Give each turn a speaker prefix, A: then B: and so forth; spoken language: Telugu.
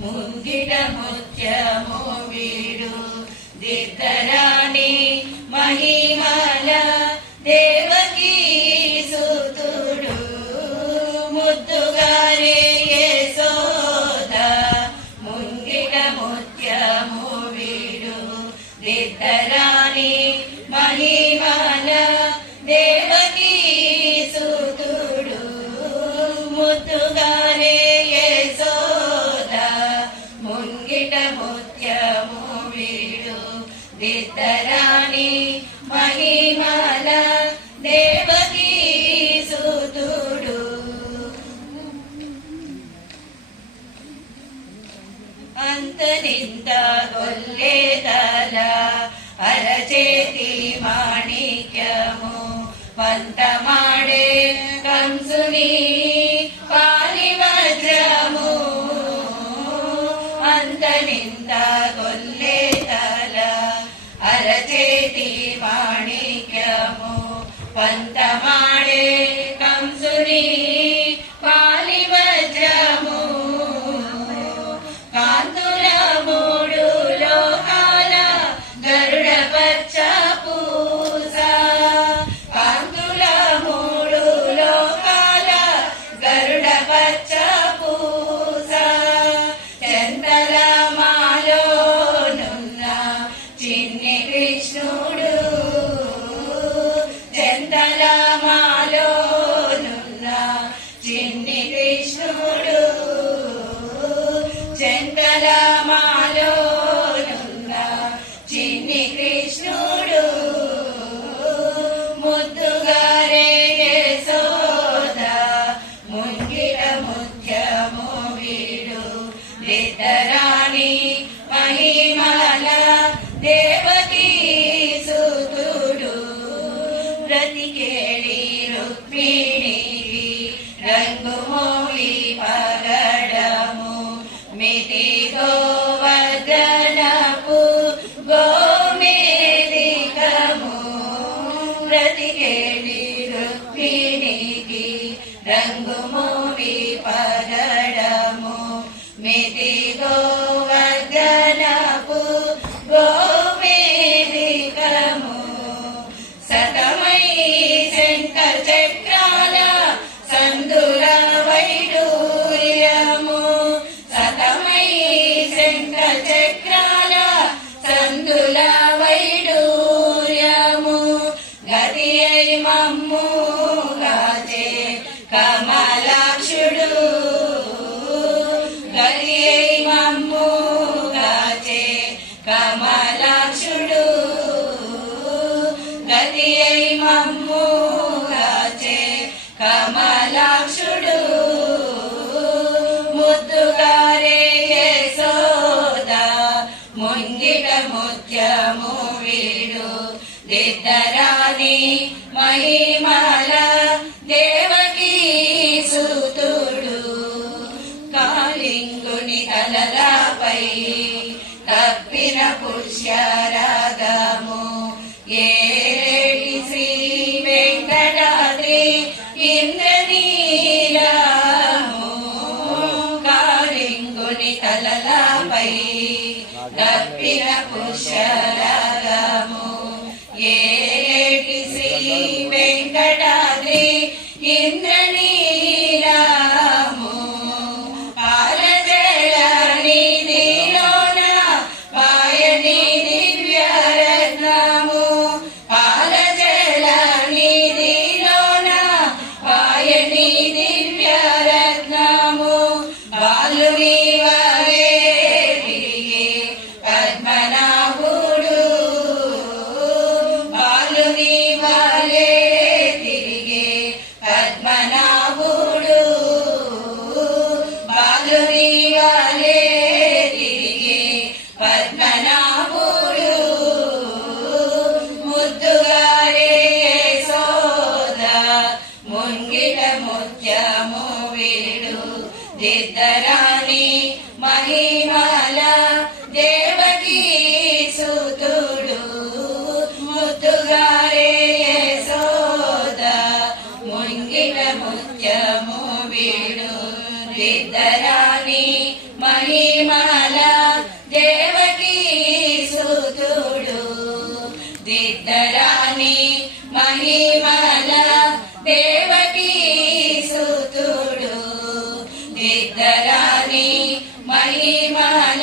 A: ముంగిట ముత్యము వీడు దిద్దరాణి మహిమల దేవకీ సుతుడు. ముద్దుగారే యశోద. ముంగిట ముత్యము వీడు చేతి మాణిక్యము వంతమాడే కంసుని పాలివజ్రము అంతనింత కొల్లే తల అరచేతి మాణిక్యము వంతమాడే కంసుని పాలివజ్రము కాంతుల మూడు లోకాల గరుడ పచ్చ నిద్దరాణి మహిమల దేవకీ సుతుడు. బ్రతికేడి రుక్మిణికి రంగు మోవి పగడము మితి గోవర్ధనపు గోమేదికము బ్రతికేడి గతి కమలాక్షుడు. గతి అయి కమలాక్షుడు. గతి మమ్ము గాచే కమలాక్షుడు. దిద్దరాని మహిమల దేవకీ సుతుడు. కాళింగుని తలలపై తప్పిన పుష్యరాగము ఏటి శ్రీ వెంకటాద్రి ఇంద్రనీలము. కాళింగుని తలలపై తప్పిన పుష్యరా నిర్ధరాణి మహిమాల దేవకీ సుతుడు. ముద్దుగారే సోద ముంగిట ముత్యము వీడు. నిర్ధరాణి మహిమాల దేవకీ సుతుడు. దిద్దరాణి सिद्धराणि महिमाल